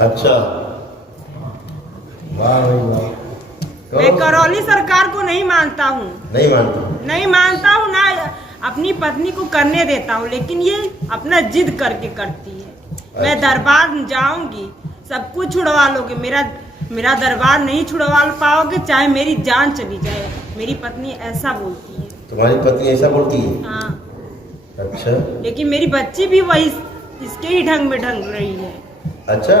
अच्छा, वाह भाई वाह। मैं करौली सरकार को नहीं मानता हूँ, नहीं मानता? नहीं मानता हूँ ना, अपनी पत्नी को करने देता हूँ, लेकिन ये अपना जिद करके करती है। मैं दरबार जाऊंगी, सब कुछ छुड़वा लोगे, मेरा दरबार नहीं छुड़वा पाओगे, चाहे मेरी जान चली जाए। मेरी पत्नी ऐसा बोलती है। तुम्हारी पत्नी ऐसा बोलती है? हाँ। अच्छा। लेकिन मेरी बच्ची भी वही इसके ही ढंग में ढंग रही है। अच्छा।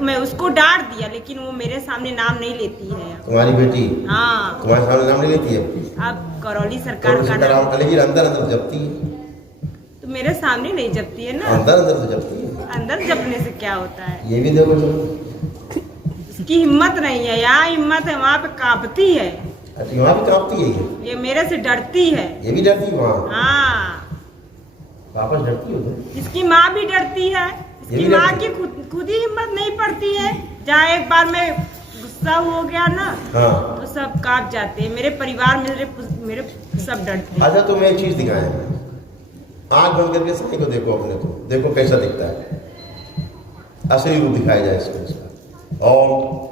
मैं उसको डांट दिया, लेकिन वो मेरे सामने नाम नहीं लेती है। तुम्हारी बेटी? हाँ। तुम्हारे सामने नाम नहीं लेती है? अब करौली सरकार का नाम, लेकिन अंदर अंदर जपती है। तो मेरे सामने नहीं जपती है ना। अंदर अंदर तो जपती है। अंदर जपने से क्या होता है? ये भी देखो जो उसकी हिम्मत नहीं है, यहाँ हिम्मत है, वहाँ पे कांपती है। अच्छा, वहाँ भी कांपती है ये मेरे से डरती है। ये भी डरती है वहाँ? हाँ। वापस डरती हो तो? इसकी माँ भी डरती है। इसकी माँ की खुद ही हिम्मत नहीं पड़ती है। जहाँ एक बार मैं गुस्सा हो गया ना, हाँ, तो सब कांप जाते हैं। मेरे परिवार मेरे सब डरते हैं। अच्छा, तुम्हें एक चीज दिखाएं, आंख बंद करके साईं को देखो, अपने को देखो कैसा दिखता है, असली रूप दिखाया जाए इसको। और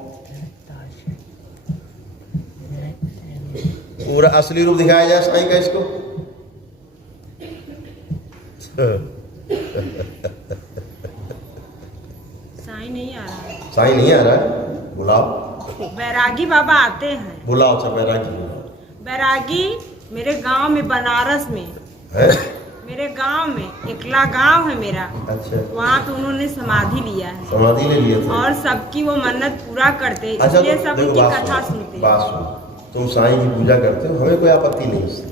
पूरा असली रूप दिखाया जाए साईं का इसको। साईं नहीं आ रहा है। साईं नहीं आ रहा है? बुलाओ। बैरागी बाबा आते हैं। बुलाओ। अच्छा, बैरागी। बैरागी मेरे गांव में, बनारस में है? मेरे गांव में एकला गांव है मेरा। अच्छा। वहाँ पे उन्होंने समाधि लिया है। समाधि ले लिया था? और सबकी वो मन्नत पूरा करते, अच्छा, इसलिए तो सब उनकी कथा सुनते। बात सुनो, तुम साईं की पूजा करते हो, हमें कोई आपत्ति नहीं उससे,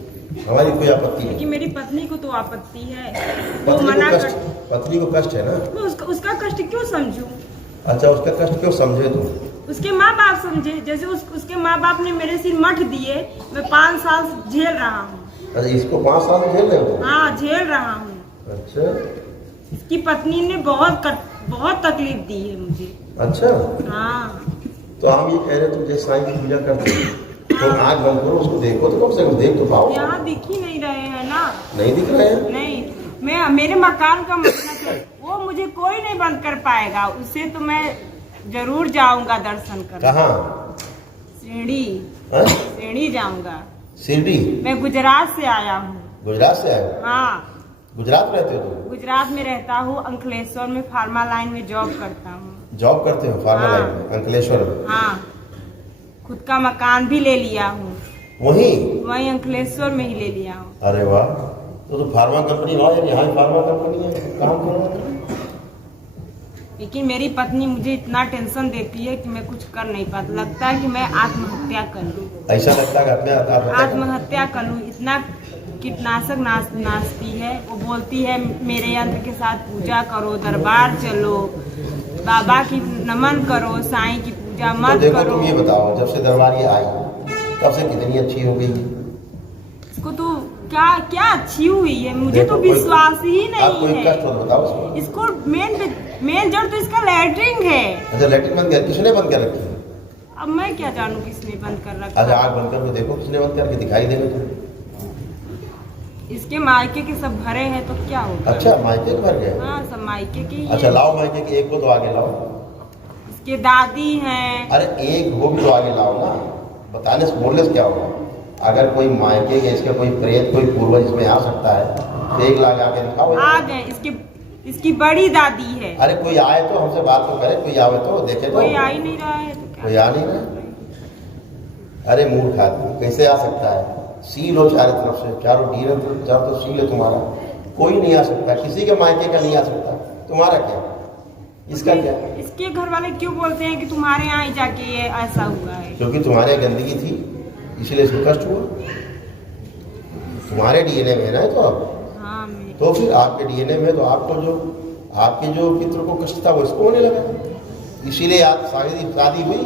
हमारी कोई आपत्ति नहीं। लेकिन मेरी पत्नी को तो आपत्ति है। वो मना कर। पत्नी को कष्ट है ना? मैं उसका कष्ट क्यों समझूं? अच्छा, उसका कष्ट क्यों समझे तुम? उसके माँ बाप समझे। जैसे उसके माँ बाप ने मेरे सिर मठ दिए, मैं 5 साल से झेल रहा हूँ। अच्छा, इसको 5 साल से झेल रहे हो? हाँ, झेल रहा हूँ। अच्छा। इसकी पत्नी ने बहुत तकलीफ दी है मुझे। अच्छा। हाँ। तो हम ये कह रहे तुम जैसे साईं की पूजा करते हो, तो आँख बंद करो, उसको देखो तो, कम से कम देख तो पाओ। यहाँ दिख ही नहीं रहे हैं ना। नहीं दिख रहे हैं? नहीं, मेरे मकान का मतलब है, वो मुझे कोई नहीं बंद कर पाएगा। उससे तो मैं जरूर जाऊंगा दर्शन करने। कहाँ? शिरडी जाऊंगा। शिरडी? मैं गुजरात से आया हूँ। गुजरात से आए हो? हाँ। गुजरात में रहते हो तुम? गुजरात में रहता हूँ, अंकलेश्वर में फार्मा लाइन में जॉब करता हूँ। जॉब करते हो फार्मा लाइन में, अंकलेश्वर में? हाँ। खुद का मकान भी ले लिया हूँ। वहीं अंकलेश्वर में ही ले लिया हूँ। अरे वाह, तो फार्मा कंपनी हो यार, यहाँ फार्मा कंपनी है, काम करो। लेकिन मेरी पत्नी मुझे इतना टेंशन देती है कि मैं कुछ कर नहीं पाता। लगता है कि मैं आत्महत्या कर लूँ। ऐसा लगता है अपने आत्महत्या कर लूँ। इतना कीटनाशक नाचती है। वो बोलती है मेरे यंत्र के साथ पूजा करो, दरबार चलो, बाबा की नमन करो, साईं की पूजा मत तो देखो, करो। तुम ये बताओ, जब से दरबार ये आई तब से कितनी अच्छी हो गई? इसको तो क्या अच्छी हुई है, मुझे तो विश्वास ही नहीं कोई है। कष्ट हो तो बताओ इसको मेन जड़ तो इसका लैट्रिन है। अच्छा, लैट्रिन बंद कर, किसने बंद कर रखी है? अब मैं क्या जानूं किसने बंद कर रखा। अच्छा, आग बंद करके देखो किसने बंद करके, दिखाई देगा तुम। इसके मायके के सब भरे हैं तो क्या होगा। अच्छा, मायके के भर गए? हाँ, सब मायके के ही। अच्छा, लाओ मायके के एक को तो आगे लाओ। इसके दादी हैं। अरे एक वो भी तो आगे लाओ ना, बताने से बोलने से क्या होगा? अगर कोई मायके के इसका कोई प्रेत, कोई पूर्वज इसमें आ सकता है, तो 1 लाख आके दिखाओ। आ गए। इसकी बड़ी दादी है। अरे कोई आए तो हमसे बात तो करे, कोई आवे तो देखे तो। कोई आ ही नहीं रहा है तो क्या? कोई आ नहीं रहा। अरे मूर्ख आदमी, कैसे आ सकता है? सील हो चारों तरफ से, चारों चारों तो सील है तुम्हारा, कोई नहीं आ सकता, किसी के मायके का नहीं आ सकता। तुम्हारा क्या, इसका क्या? इसके घर वाले क्यों बोलते हैं कि तुम्हारे यहाँ ही जाके ये ऐसा हुआ है? क्योंकि तुम्हारे यहाँ गंदगी थी, इसलिए इसको कष्ट हुआ। तुम्हारे डीएनए में है ना तो अब। हाँ, तो फिर आपके डीएनए में तो आपके जो पितरों को कष्ट था वो इसको होने लगा, इसीलिए आप शादी हुई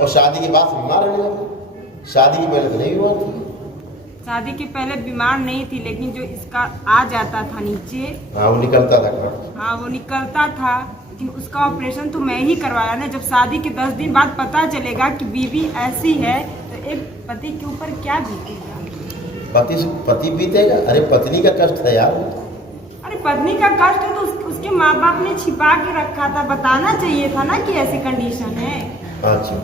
और शादी के बाद बीमार रहने लगे। शादी के पहले तो नहीं बीमार थी। शादी के पहले बीमार नहीं थी, लेकिन जो इसका आ जाता था नीचे। हाँ, वो निकलता था। हाँ, वो निकलता था, लेकिन उसका ऑपरेशन तो मैं ही करवाया ना। जब शादी के 10 दिन बाद पता चलेगा कि बीवी ऐसी है, तो एक पति के ऊपर क्या बीतेगा? पति बीतेगा? अरे पत्नी का कष्ट है यार। अरे पत्नी का कष्ट है तो उसके माँ बाप ने छिपा के रखा था, बताना चाहिए था ना कि ऐसी कंडीशन है। अच्छा,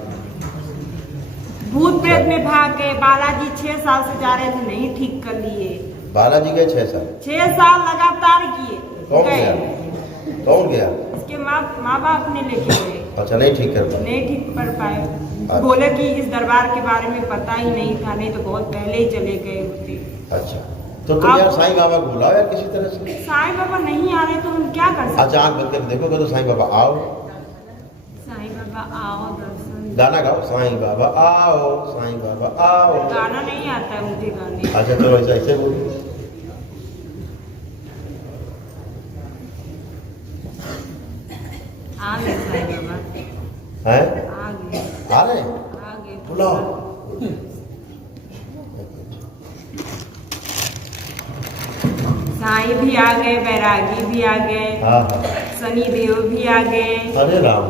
भूत प्रेत में भाग गए। बालाजी 6 साल से जा रहे थे, नहीं ठीक कर लिए। बालाजी गए 6 साल? 6 साल लगातार किए। कौन गया? कौन गया? इसके माँ बाप ने लेके गए। अच्छा, नहीं ठीक कर पाए? नहीं ठीक कर पाए। बोले कि इस दरबार के बारे में पता ही नहीं था, नहीं तो बहुत पहले ही चले गए होते। अच्छा, तो तुम यार साईं बाबा को बुलाओ यार किसी तरह से। साईं बाबा नहीं आ रहे तो हम क्या कर सकते? अच्छा, आँख बंद करके देखोगे तो साईं बाबा आओ। साईं बाबा आओ, दर्शन। गाना गाओ, साईं बाबा आओ, साईं बाबा आओ। गाना नहीं आता है मुझे गाने। अच्छा चलो ऐसा ऐसे बोलो। आ गए साईं बाबा, हैं? आ गए, आ रहे? आ गए। बुलाओ। साईं भी आ गए, बैरागी भी आ गए, हाँ हाँ। शनि देव भी आ गए। अरे राम।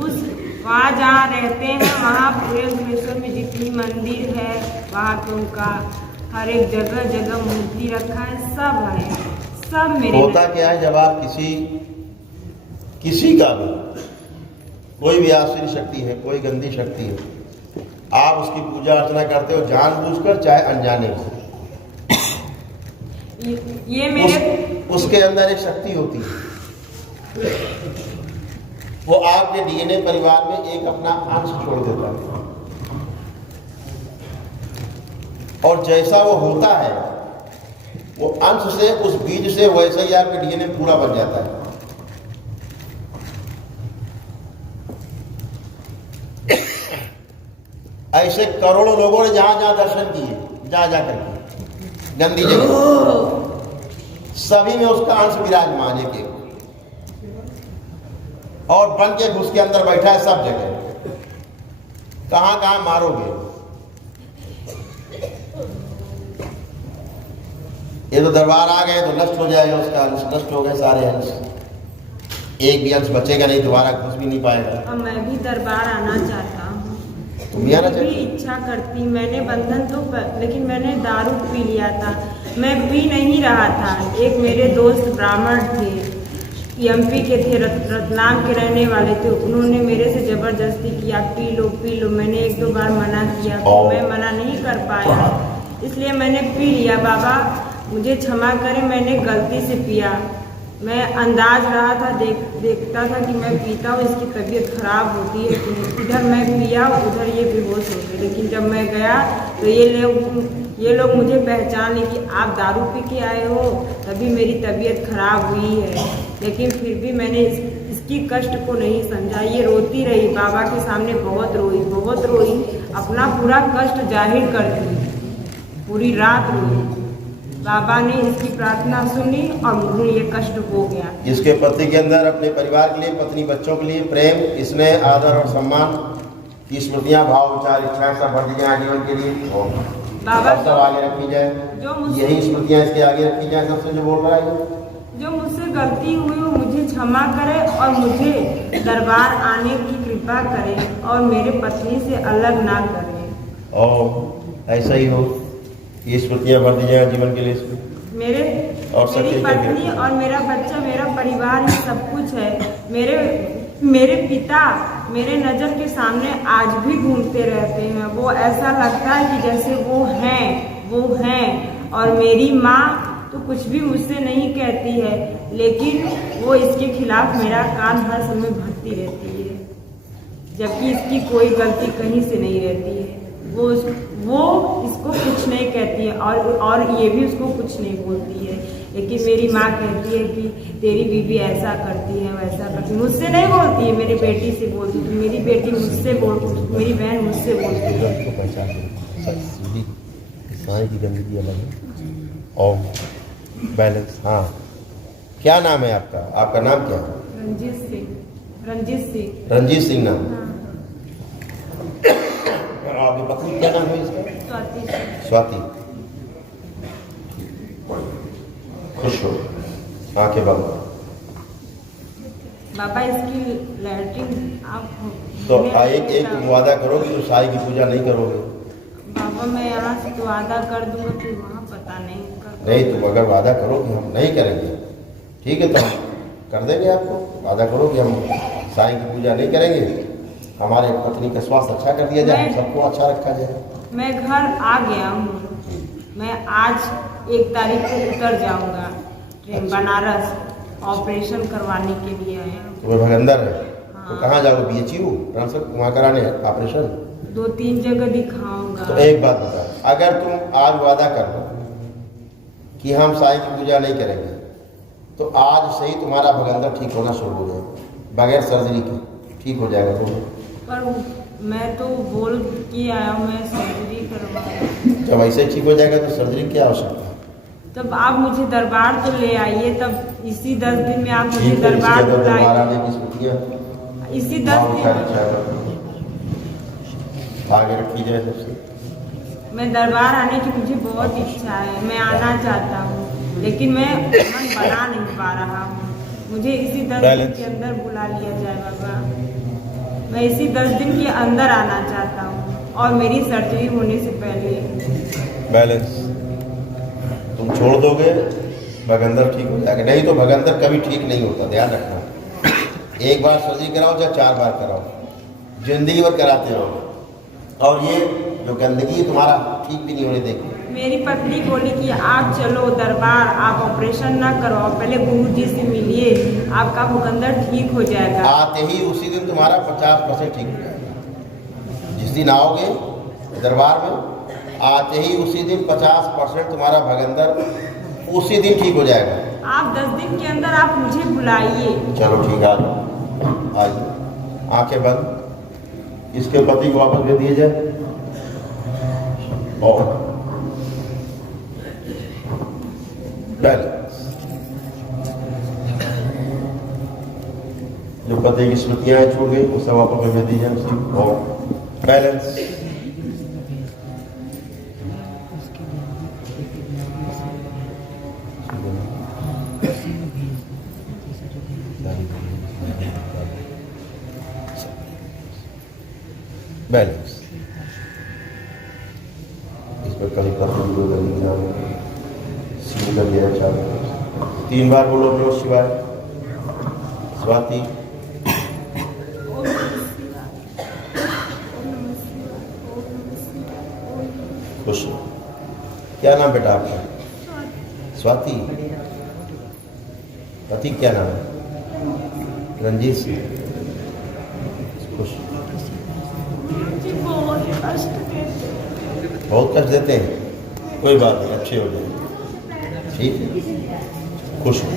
उस वहाँ जहाँ रहते हैं वहाँ पूरे भुवनेश्वर में जितनी मंदिर है वहाँ पे उनका हर एक जगह जगह मूर्ति रखा है, सब है, सब मेरे। होता क्या है, जब आप किसी का भी कोई भी आश्चर्य शक्ति है, कोई गंदी शक्ति है, आप उसकी पूजा अर्चना करते हो जानबूझकर चाहे अनजाने में, ये मेरे उसके अंदर एक शक्ति होती है, वो आपके डीएनए परिवार में एक अपना अंश छोड़ देता है, और जैसा वो होता है वो अंश से, उस बीज से वैसे ही आपके डीएनए पूरा बन जाता है। ऐसे करोड़ों लोगों ने जहां जहां दर्शन किए, जा जा करके गंदी जगह, सभी में उसका अंश विराजमान है के, और बन के घुस के अंदर बैठा है सब जगह। कहां कहां मारोगे? ये तो दरबार आ गए तो नष्ट हो जाएगा उसका अंश, नष्ट हो गए सारे अंश, एक भी अंश बचेगा नहीं, दोबारा घुस भी नहीं पाएगा। अब मैं भी दरबार आना चाहता हूँ, तुम भी आना मैं भी इच्छा करती। मैंने बंधन तो लेकिन मैंने दारू पी लिया था, मैं पी नहीं रहा था। एक मेरे दोस्त ब्राह्मण थे, एमपी के थे, रतलाम के रहने वाले थे, उन्होंने मेरे से जबरदस्ती किया पी लो पी लो। मैंने 1-2 बार मना किया, मैं मना नहीं कर पाया, इसलिए मैंने पी लिया। बाबा मुझे क्षमा करें, मैंने गलती से पिया। मैं अंदाज रहा था, देखता था कि मैं पीता हूँ, इसकी तबीयत खराब होती है कि इधर मैं पिया, उधर ये बेहोश हो गए। लेकिन जब मैं गया तो ये लोग मुझे पहचान ले कि आप दारू पी के आए हो, तभी मेरी तबीयत खराब हुई है। लेकिन फिर भी मैंने इसकी कष्ट को नहीं समझा। ये रोती रही, बाबा के सामने बहुत रोई, अपना पूरा कष्ट जाहिर कर दी, पूरी रात रोई। बाबा ने इसकी प्रार्थना सुनी और मुझे ये कष्ट हो गया। इसके पति के अंदर अपने परिवार के लिए, पत्नी बच्चों के लिए प्रेम, स्नेह, आदर और सम्मान की स्मृतियां, भाव, विचार, इच्छाएं सब बढ़ जाए जीवन के लिए, बाबा सब आगे रखी जाए, यही स्मृतियां इसके आगे रखी जाए। सबसे जो बोल रहा है, जो मुझसे गलती हुई वो मुझे क्षमा करे और मुझे दरबार आने की कृपा करे और मेरे पत्नी से अलग ना करे, और ऐसा ही हो, ये स्मृतियां बढ़ जाए जीवन के लिए। मेरी पत्नी और मेरा बच्चा, मेरा परिवार ही सब कुछ है। मेरे पिता मेरे नज़र के सामने आज भी घूमते रहते हैं। वो ऐसा लगता है कि जैसे वो हैं। और मेरी माँ तो कुछ भी मुझसे नहीं कहती है, लेकिन वो इसके खिलाफ मेरा कान हर समय भरती रहती है, जबकि इसकी कोई गलती कहीं से नहीं रहती है। वो इसको कुछ नहीं कहती है और ये भी उसको कुछ नहीं बोलती है। लेकिन मेरी माँ कहती है कि तेरी बीवी ऐसा करती है, वैसा करती है। मुझसे नहीं बोलती है, मेरी बेटी से बोलती है। मेरी बेटी मुझसे बोलती, मेरी बहन मुझसे बोलती है। साईं की गंदगी अलग है और बैलेंस। हाँ, क्या नाम है आपका? आपका नाम क्या है? रंजीत सिंह नाम। आपकी पत्नी क्या नाम है इसका? स्वाति। खुश हो, आंखें बंद। बाबा इसकी लैट्रिन आप तो एक तुम वादा करोगे तो साईं की पूजा नहीं करोगे? बाबा मैं यहाँ से तो वादा कर दूंगा, फिर वहाँ पता नहीं नहीं, तुम अगर वादा करो कि हम नहीं करेंगे, ठीक है, तो हम कर देंगे आपको, वादा करो कि हम साईं की पूजा नहीं करेंगे, हमारे पत्नी का स्वास्थ्य अच्छा कर दिया जाए, सबको अच्छा रखा जाए। मैं घर आ गया हूँ, मैं आज 1 तारीख को उतर जाऊंगा ट्रेन बनारस, ऑपरेशन करवाने के लिए आया हूँ। तुम्हें भगंदर है हाँ। तो कहाँ जाओगे? BHU ट्रांसफर वहाँ कराने ऑपरेशन? 2-3 जगह दिखाऊंगा। तो एक बात बता, अगर तुम आज वादा कर दो कि हम साईं की पूजा नहीं करेंगे, तो आज से ही तुम्हारा भगंदर ठीक होना शुरू हो जाएगा, बगैर सर्जरी के ठीक हो जाएगा तुम्हें। पर मैं तो बोल के आया हूँ मैं सर्जरी करवाऊंगा। जब ऐसे ठीक हो जाएगा तो सर्जरी की आवश्यकता है? तब आप मुझे दरबार तो ले आइए, तब इसी 10 दिन में आप मुझे ठीक है, दरबार इसके दरबार बुलाइए। आने की स्मृतियाँ इसी 10 दिन आगे रखी जाए सबसे। मैं दरबार आने की मुझे बहुत इच्छा है, मैं आना चाहता हूँ, लेकिन मैं मन बना नहीं पा रहा हूँ। मुझे इसी 10 दिन के अंदर बुला लिया जाए बाबा। मैं इसी 10 दिन के अंदर आना चाहता हूँ और मेरी सर्जरी होने से पहले। बैलेंस तुम छोड़ दोगे, भगंदर ठीक हो जाएगा, नहीं तो भगंदर कभी ठीक नहीं होता, ध्यान रखना। एक बार सर्जरी कराओ चाहे 4 बार कराओ, जिंदगी भर कराते रहो, और ये जो गंदगी है तुम्हारा ठीक भी नहीं होने देगी। मेरी पत्नी बोली कि आप चलो दरबार, आप ऑपरेशन ना करवाओ, पहले गुरुजी से मिलिए, आपका भगंदर ठीक हो जाएगा। आते ही उसी दिन तुम्हारा 50% ठीक हो जाएगा। जिस दिन आओगे दरबार में, आते ही उसी दिन 50% तुम्हारा भगंदर उसी दिन ठीक हो जाएगा। आप 10 दिन के अंदर आप मुझे बुलाइए। चलो ठीक है, आइए, आंखें बंद, इसके पति को वापस भेज दिया जाए। और बैलेंस, जो पति की स्मृतियां छूट गई उसे वापस भेज दी जाए उसकी। और बैलेंस, बैलेंस, इस पर कहीं पर सील कर दिया चाहते। 3 बार बोलो नमः शिवाय। स्वाति, खुश। क्या नाम बेटा आपका? स्वाति। पति क्या नाम है? रंजीत सिंह। खुश। बहुत कष्ट देते हैं, कोई बात नहीं, अच्छे हो जाए, ठीक है, खुश हो।